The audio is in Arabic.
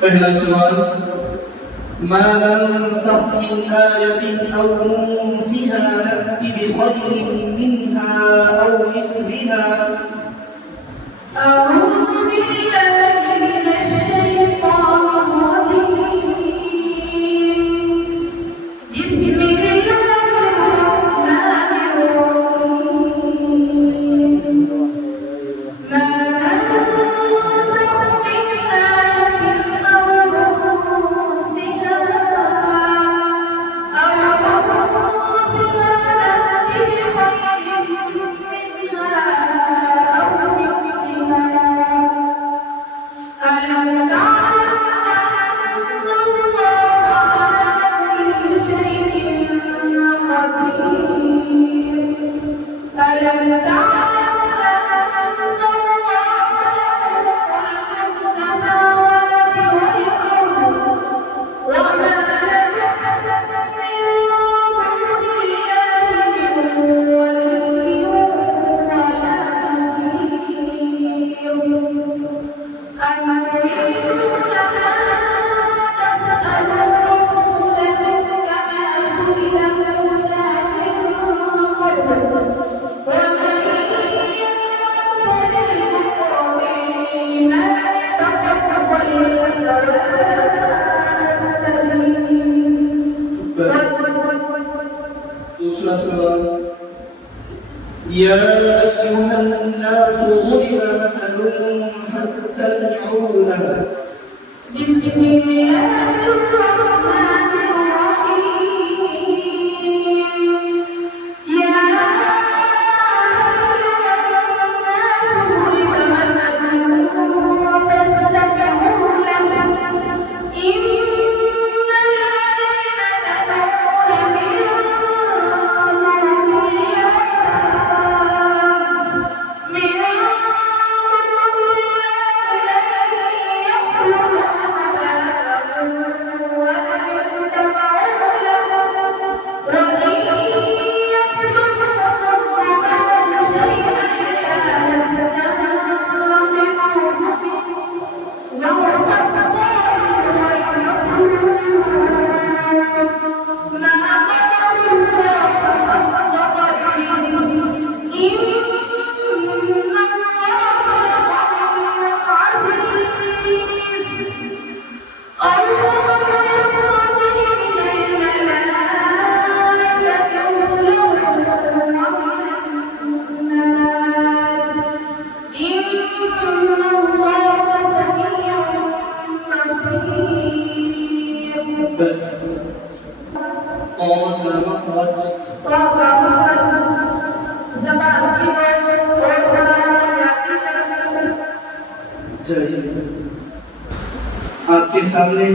पहला सवाल, मा नंसख मिन आयतिन औ नुनसिहा नअति बिखैरिन मिनहा औ मिथलिहा। अऊज़ु बिल्लाहि मिनश शैतानिर रजीम। बिस्मिल्लाहिर रहमानिर रहीम। मा नंसख मिन आयतिन औ नुनसिहा नअति बिखैरिन मिनहा औ मिथलिहा। अलम तअलम अन्नल्लाहा अला कुल्लि शैइन क़दीर। अलम तअलम अन्नल्लाहा खलक़ समावाति वल अर्द वमा लकुम मिन दूनिल्लाहि मिन वलिय्यिन वला नसीर। أم تريدون أن تسألوا رسولكم كما سئل موسى من قبل ومن يكفر بالكفر بالإيمان فقد ضل سواء السبيل। दूसरा सवाल, या अय्युहन नास ضرب مثل فاستمعوا له। बिस्मिल्लाहिर रहमानिर रहीम। या अय्युहन्नास ضرب مثل فاستمعوا له إن الذين تدعون من دون बस और मखरज आपके सामने